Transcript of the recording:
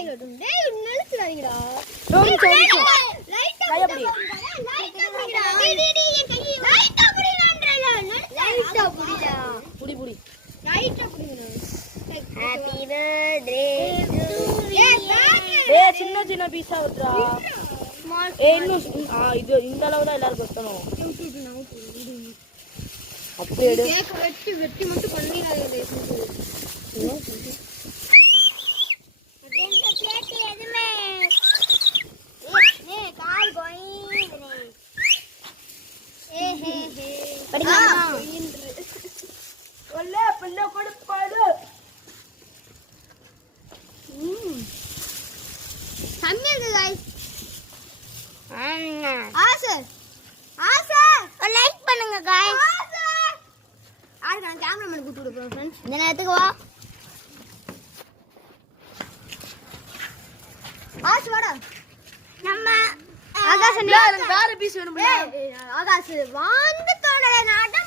வாயில விட்டு டேய் நினைச்சுறாங்கடா லைட்டா அப்படி லைட்டா புடிங்கன்றல லைட்டா புடிடா புடி புடி லைட்டா புடிங்க ஹேப்பி பர்த்டே ஏய் சின்ன சின்ன பீஸா விட்றா இன்னும் இது இந்த அளவு தான் எல்லாரும் கொத்தணும் அப்படி எடு கேக் வெட்டி வெட்டி மட்டும் பண்ணிராதே இந்த பிளேட் எதுமே ஏய் கால் கோயின்றே ஹே படிங்க ஒல்ல பிள்ளை கொடுப்பாடு செம்மையா இருக்கு गाइस ஆசை ஒரு லைக் பண்ணுங்க गाइस ஆறு நான் கேமராமேன் கூட்டி விடுறேன் फ्रेंड्स இந்த நேரத்துக்கு வா ஆசை வாடா நம்ம ஆகாஷ் எனக்கு வேற பீஸ் வேணும் ஆகாஷ் வந்து தோணல நாட்ட